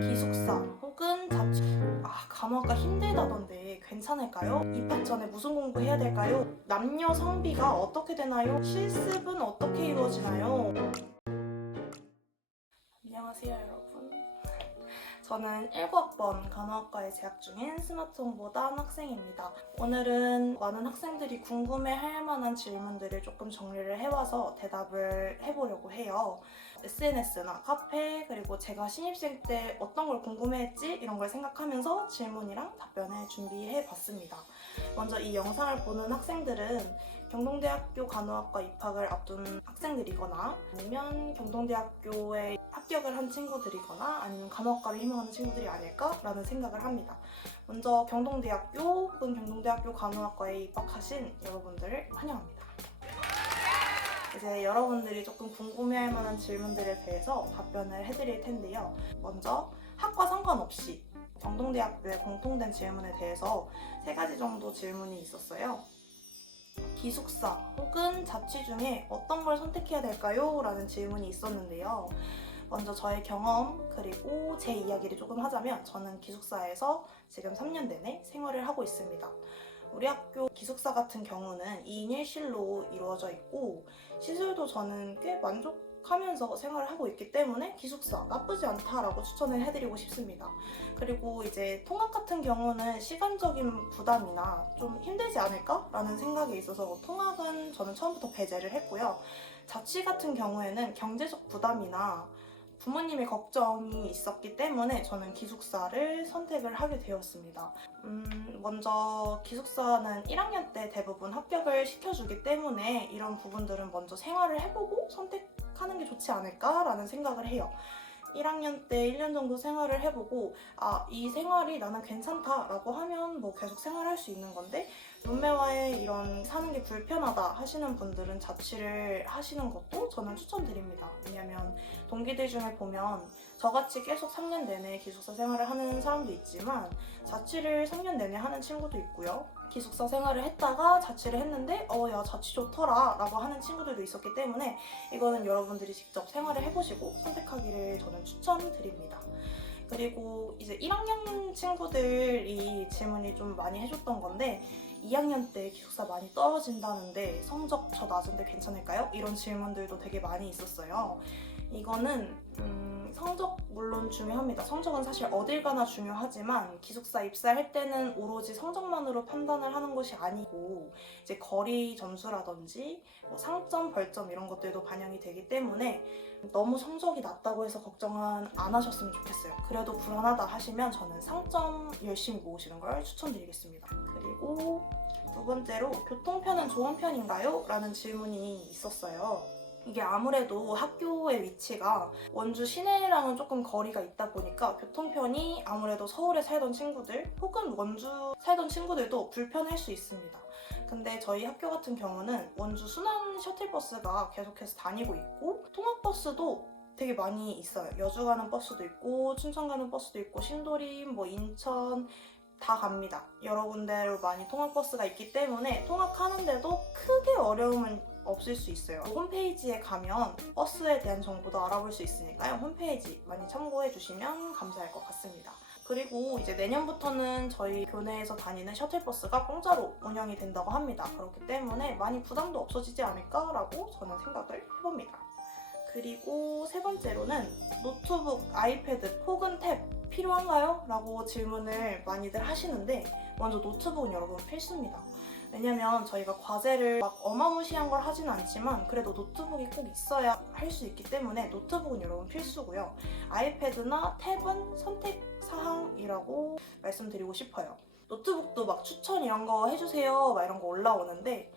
기숙사 혹은 자취. 간호학과 힘들다던데 괜찮을까요? 입학 전에 무슨 공부해야 될까요? 남녀 성비가 어떻게 되나요? 실습은 어떻게 이루어지나요? 안녕하세요, 여러분. 저는 19학번 간호학과에 재학 중인 스마트 홍보단 학생입니다. 오늘은 많은 학생들이 궁금해할 만한 질문들을 조금 정리를 해와서 대답을 해보려고 해요. SNS나 카페, 그리고 제가 신입생 때 어떤 걸 궁금해했지? 이런 걸 생각하면서 질문이랑 답변을 준비해봤습니다. 먼저 이 영상을 보는 학생들은 경동대학교 간호학과 입학을 앞둔 학생들이거나 아니면 경동대학교에 합격을 한 친구들이거나 아니면 간호학과를 희망하는 친구들이 아닐까라는 생각을 합니다. 먼저 경동대학교 혹은 경동대학교 간호학과에 입학하신 여러분들을 환영합니다. 이제 여러분들이 조금 궁금해할 만한 질문들에 대해서 답변을 해드릴 텐데요. 먼저 학과 상관없이 경동대학교에 공통된 질문에 대해서 3가지 정도 질문이 있었어요. 기숙사 혹은 자취 중에 어떤 걸 선택해야 될까요? 라는 질문이 있었는데요. 먼저 저의 경험 그리고 제 이야기를 조금 하자면 저는 기숙사에서 지금 3년 내내 생활을 하고 있습니다. 우리 학교 기숙사 같은 경우는 2인 1실로 이루어져 있고 시설도 저는 꽤 만족하면서 생활을 하고 있기 때문에 기숙사 나쁘지 않다라고 추천을 해드리고 싶습니다. 그리고 이제 통학 같은 경우는 시간적인 부담이나 좀 힘들지 않을까라는 생각이 있어서 통학은 저는 처음부터 배제를 했고요. 자취 같은 경우에는 경제적 부담이나 부모님의 걱정이 있었기 때문에 저는 기숙사를 선택을 하게 되었습니다. 먼저 기숙사는 1학년 때 대부분 합격을 시켜주기 때문에 이런 부분들은 먼저 생활을 해보고 선택하는 게 좋지 않을까라는 생각을 해요. 1학년 때 1년 정도 생활을 해보고 이 생활이 나는 괜찮다라고 하면 뭐 계속 생활할 수 있는 건데 룸메와의 이런 사는 게 불편하다 하시는 분들은 자취를 하시는 것도 저는 추천드립니다. 왜냐면 동기들 중에 보면 저같이 계속 3년 내내 기숙사 생활을 하는 사람도 있지만 자취를 3년 내내 하는 친구도 있고요. 기숙사 생활을 했다가 자취를 했는데 야 자취 좋더라 라고 하는 친구들도 있었기 때문에 이거는 여러분들이 직접 생활을 해보시고 선택하기를 저는 추천드립니다. 그리고 이제 1학년 친구들이 질문이 좀 많이 해줬던 건데 2학년 때 기숙사 많이 떨어진다는데 성적 저 낮은데 괜찮을까요? 이런 질문들도 되게 많이 있었어요. 이거는 성적 물론 중요합니다. 성적은 사실 어딜 가나 중요하지만 기숙사 입사할 때는 오로지 성적만으로 판단을 하는 것이 아니고 이제 거리 점수라든지 뭐 상점, 벌점 이런 것들도 반영이 되기 때문에 너무 성적이 낮다고 해서 걱정 안 하셨으면 좋겠어요. 그래도 불안하다 하시면 저는 상점 열심히 모으시는 걸 추천드리겠습니다. 그리고 두 번째로 교통편은 좋은 편인가요? 라는 질문이 있었어요. 이게 아무래도 학교의 위치가 원주 시내랑은 조금 거리가 있다 보니까 교통편이 아무래도 서울에 살던 친구들 혹은 원주 살던 친구들도 불편할 수 있습니다. 근데 저희 학교 같은 경우는 원주 순환 셔틀버스가 계속해서 다니고 있고 통학버스도 되게 많이 있어요. 여주 가는 버스도 있고 춘천 가는 버스도 있고 신도림, 뭐 인천 다 갑니다. 여러 군데로 많이 통학버스가 있기 때문에 통학하는데도 크게 어려움은 없을 수 있어요. 홈페이지에 가면 버스에 대한 정보도 알아볼 수 있으니까요. 홈페이지 많이 참고해 주시면 감사할 것 같습니다. 그리고 이제 내년부터는 저희 교내에서 다니는 셔틀버스가 공짜로 운영이 된다고 합니다. 그렇기 때문에 많이 부담도 없어지지 않을까라고 저는 생각을 해봅니다. 그리고 세 번째로는 노트북, 아이패드 혹은 탭 필요한가요? 라고 질문을 많이들 하시는데 먼저 노트북은 여러분 필수입니다. 왜냐면 저희가 과제를 막 어마무시한 걸 하진 않지만 그래도 노트북이 꼭 있어야 할 수 있기 때문에 노트북은 여러분 필수고요. 아이패드나 탭은 선택사항이라고 말씀드리고 싶어요. 노트북도 막 추천 이런 거 해주세요 막 이런 거 올라오는데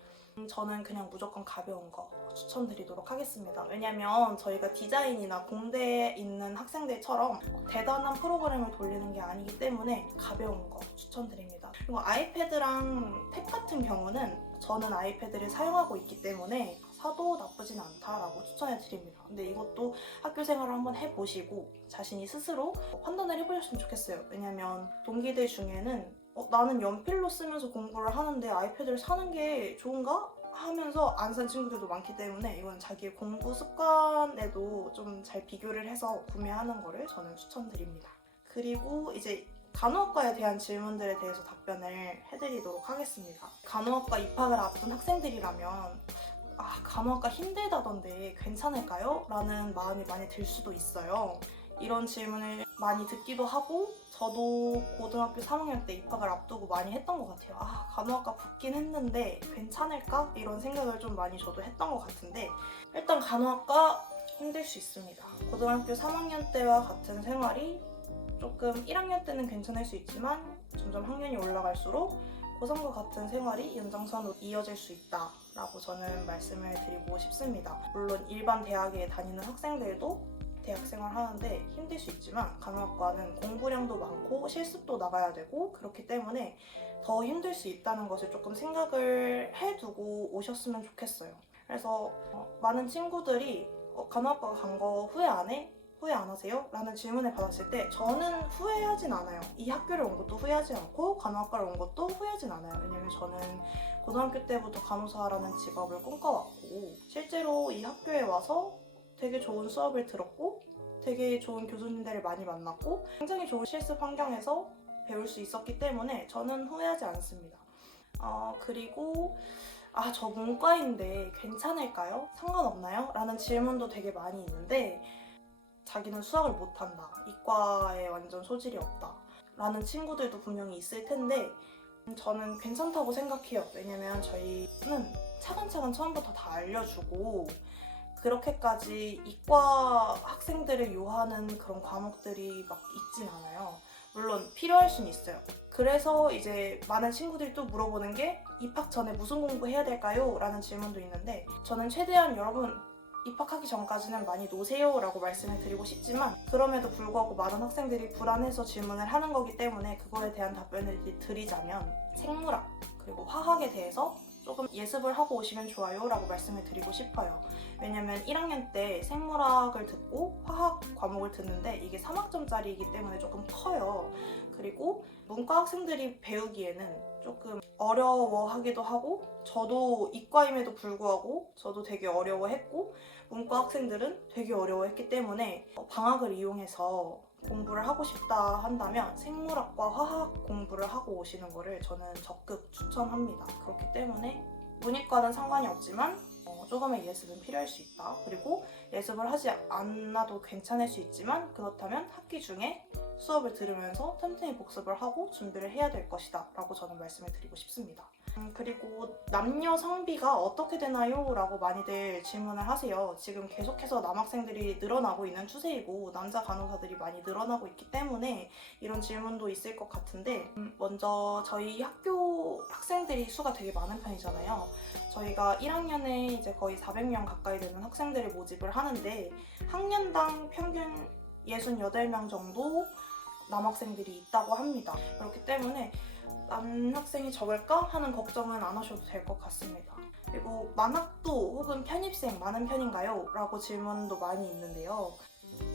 저는 그냥 무조건 가벼운 거 추천드리도록 하겠습니다. 왜냐면 저희가 디자인이나 공대에 있는 학생들처럼 대단한 프로그램을 돌리는 게 아니기 때문에 가벼운 거 추천드립니다. 그리고 아이패드랑 탭 같은 경우는 저는 아이패드를 사용하고 있기 때문에 사도 나쁘진 않다라고 추천해드립니다. 근데 이것도 학교 생활을 한번 해보시고 자신이 스스로 판단을 해보셨으면 좋겠어요. 왜냐면 동기들 중에는 나는 연필로 쓰면서 공부를 하는데 아이패드를 사는 게 좋은가? 하면서 안 산 친구들도 많기 때문에 이건 자기의 공부 습관에도 좀 잘 비교를 해서 구매하는 거를 저는 추천드립니다. 그리고 이제 간호학과에 대한 질문들에 대해서 답변을 해드리도록 하겠습니다. 간호학과 입학을 앞둔 학생들이라면 간호학과 힘들다던데 괜찮을까요? 라는 마음이 많이 들 수도 있어요. 이런 질문을 많이 듣기도 하고 저도 고등학교 3학년 때 입학을 앞두고 많이 했던 것 같아요. 간호학과 붙긴 했는데 괜찮을까? 이런 생각을 좀 많이 저도 했던 것 같은데 일단 간호학과 힘들 수 있습니다. 고등학교 3학년 때와 같은 생활이 조금 1학년 때는 괜찮을 수 있지만 점점 학년이 올라갈수록 고3과 같은 생활이 연장선으로 이어질 수 있다라고 저는 말씀을 드리고 싶습니다. 물론 일반 대학에 다니는 학생들도 대학 생활하는데 힘들 수 있지만 간호학과는 공부량도 많고 실습도 나가야 되고 그렇기 때문에 더 힘들 수 있다는 것을 조금 생각을 해두고 오셨으면 좋겠어요. 그래서 많은 친구들이 간호학과 간 거 후회 안 해? 후회 안 하세요? 라는 질문을 받았을 때 저는 후회하진 않아요. 이 학교를 온 것도 후회하지 않고 간호학과를 온 것도 후회하진 않아요. 왜냐면 저는 고등학교 때부터 간호사라는 직업을 꿈꿔왔고 실제로 이 학교에 와서 되게 좋은 수업을 들었고 되게 좋은 교수님들을 많이 만났고 굉장히 좋은 실습 환경에서 배울 수 있었기 때문에 저는 후회하지 않습니다. 그리고 저 문과인데 괜찮을까요? 상관없나요? 라는 질문도 되게 많이 있는데 자기는 수학을 못한다. 이과에 완전 소질이 없다. 라는 친구들도 분명히 있을 텐데 저는 괜찮다고 생각해요. 왜냐면 저희는 차근차근 처음부터 다 알려주고 그렇게까지 이과 학생들을 요하는 그런 과목들이 막 있진 않아요. 물론 필요할 수는 있어요. 그래서 이제 많은 친구들이 또 물어보는 게 입학 전에 무슨 공부해야 될까요? 라는 질문도 있는데 저는 최대한 여러분 입학하기 전까지는 많이 노세요 라고 말씀을 드리고 싶지만 그럼에도 불구하고 많은 학생들이 불안해서 질문을 하는 거기 때문에 그거에 대한 답변을 드리자면 생물학 그리고 화학에 대해서 조금 예습을 하고 오시면 좋아요 라고 말씀을 드리고 싶어요. 왜냐면 1학년 때 생물학을 듣고 화학 과목을 듣는데 이게 3학점짜리이기 때문에 조금 커요. 그리고 문과 학생들이 배우기에는 조금 어려워하기도 하고 저도 이과임에도 불구하고 저도 되게 어려워했고 문과 학생들은 되게 어려워했기 때문에 방학을 이용해서 공부를 하고 싶다 한다면 생물학과 화학 공부를 하고 오시는 거를 저는 적극 추천합니다. 그렇기 때문에 문이과는 상관이 없지만 조금의 예습은 필요할 수 있다. 그리고 예습을 하지 않아도 괜찮을 수 있지만 그렇다면 학기 중에 수업을 들으면서 틈틈이 복습을 하고 준비를 해야 될 것이다 라고 저는 말씀을 드리고 싶습니다. 그리고 남녀 성비가 어떻게 되나요? 라고 많이들 질문을 하세요. 지금 계속해서 남학생들이 늘어나고 있는 추세이고 남자 간호사들이 많이 늘어나고 있기 때문에 이런 질문도 있을 것 같은데 먼저 저희 학교 학생들이 수가 되게 많은 편이잖아요. 저희가 1학년에 이제 거의 400명 가까이 되는 학생들을 모집을 하는데 학년당 평균 68명 정도 남학생들이 있다고 합니다. 그렇기 때문에 남학생이 적을까 하는 걱정은 안 하셔도 될 것 같습니다. 그리고 만학도 혹은 편입생 많은 편인가요? 라고 질문도 많이 있는데요.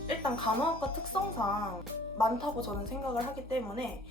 일단 간호학과 특성상 많다고 저는 생각을 하기 때문에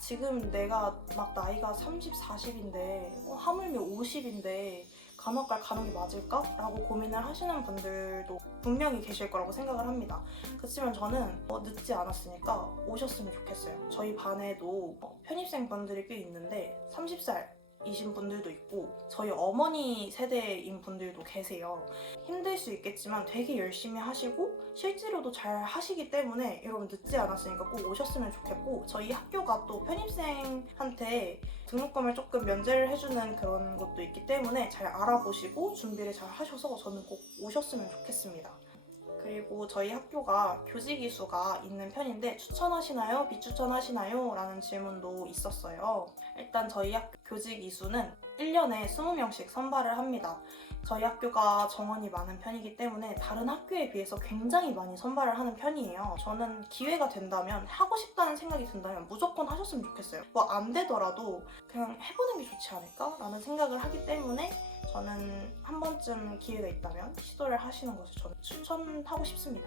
지금 내가 막 나이가 30, 40인데 하물며 50인데 간호학과를 가는 게 맞을까? 라고 고민을 하시는 분들도 분명히 계실 거라고 생각을 합니다. 그렇지만 저는 늦지 않았으니까 오셨으면 좋겠어요. 저희 반에도 편입생 분들이 꽤 있는데 30살이신 분들도 있고 저희 어머니 세대인 분들도 계세요. 힘들 수 있겠지만 되게 열심히 하시고 실제로도 잘 하시기 때문에 여러분 늦지 않았으니까 꼭 오셨으면 좋겠고 저희 학교가 또 편입생한테 등록금을 조금 면제를 해주는 그런 것도 있기 때문에 잘 알아보시고 준비를 잘 하셔서 저는 꼭 오셨으면 좋겠습니다. 그리고 저희 학교가 교직 이수가 있는 편인데 추천하시나요? 비추천하시나요? 라는 질문도 있었어요. 일단 저희 학교 교직 이수는 1년에 20명씩 선발을 합니다. 저희 학교가 정원이 많은 편이기 때문에 다른 학교에 비해서 굉장히 많이 선발을 하는 편이에요. 저는 기회가 된다면 하고 싶다는 생각이 든다면 무조건 하셨으면 좋겠어요. 안 되더라도 그냥 해보는 게 좋지 않을까? 라는 생각을 하기 때문에 저는 한 번쯤 기회가 있다면 시도를 하시는 것을 저는 추천하고 싶습니다.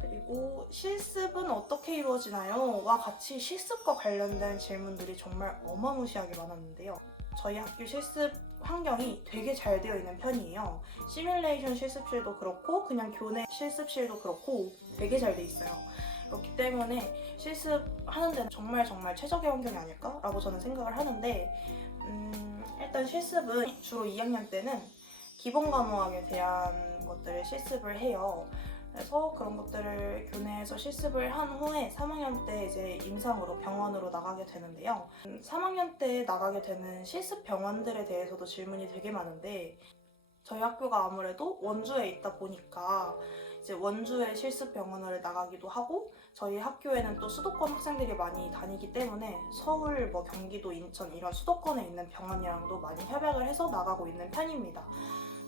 그리고 실습은 어떻게 이루어지나요? 와 같이 실습과 관련된 질문들이 정말 어마무시하게 많았는데요. 저희 학교 실습 환경이 되게 잘 되어 있는 편이에요. 시뮬레이션 실습실도 그렇고 그냥 교내 실습실도 그렇고 되게 잘 돼 있어요. 그렇기 때문에 실습하는 데는 정말 최적의 환경이 아닐까라고 저는 생각을 하는데 일단 실습은 주로 2학년 때는 기본 과목에 대한 것들을 실습을 해요. 그래서 그런 것들을 교내에서 실습을 한 후에 3학년 때 이제 임상으로 병원으로 나가게 되는데요. 3학년 때 나가게 되는 실습 병원들에 대해서도 질문이 되게 많은데 저희 학교가 아무래도 원주에 있다 보니까 이제 원주의 실습 병원을 나가기도 하고 저희 학교에는 또 수도권 학생들이 많이 다니기 때문에 서울, 경기도, 인천 이런 수도권에 있는 병원이랑도 많이 협약을 해서 나가고 있는 편입니다.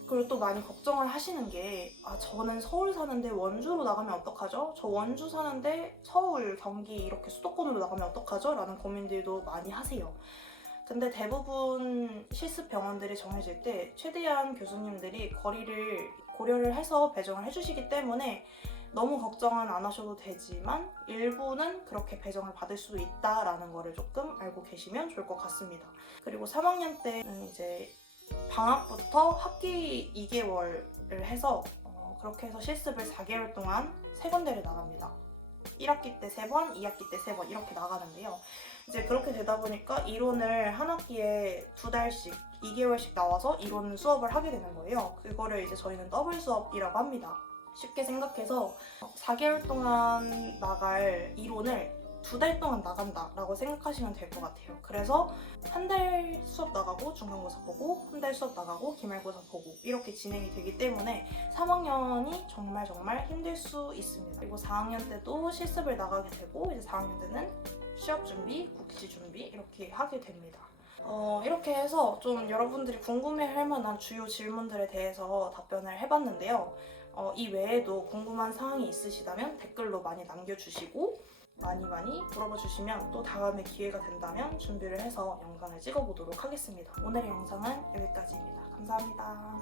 그리고 또 많이 걱정을 하시는 게 저는 서울 사는데 원주로 나가면 어떡하죠? 저 원주 사는데 서울, 경기 이렇게 수도권으로 나가면 어떡하죠? 라는 고민들도 많이 하세요. 근데 대부분 실습 병원들이 정해질 때 최대한 교수님들이 거리를 고려를 해서 배정을 해주시기 때문에 너무 걱정은 안 하셔도 되지만 일부는 그렇게 배정을 받을 수도 있다라는 거를 조금 알고 계시면 좋을 것 같습니다. 그리고 3학년 때는 이제 방학부터 학기 2개월을 해서 그렇게 해서 실습을 4개월 동안 3군데를 나갑니다. 1학기 때 3번, 2학기 때 3번 이렇게 나가는데요. 이제 그렇게 되다 보니까 이론을 한 학기에 2달씩, 2개월씩 나와서 이론 수업을 하게 되는 거예요. 그거를 이제 저희는 더블 수업이라고 합니다. 쉽게 생각해서 4개월 동안 나갈 이론을 2달 동안 나간다라고 생각하시면 될 것 같아요. 그래서 한 달 수업 나가고 중간고사 보고 한 달 수업 나가고 기말고사 보고 이렇게 진행이 되기 때문에 3학년이 정말 힘들 수 있습니다. 그리고 4학년 때도 실습을 나가게 되고 이제 4학년 때는 취업 준비, 국시 준비 이렇게 하게 됩니다. 이렇게 해서 좀 여러분들이 궁금해할 만한 주요 질문들에 대해서 답변을 해봤는데요. 이 외에도 궁금한 사항이 있으시다면 댓글로 많이 남겨주시고 많이 물어봐 주시면 또 다음에 기회가 된다면 준비를 해서 영상을 찍어보도록 하겠습니다. 오늘의 영상은 여기까지입니다. 감사합니다.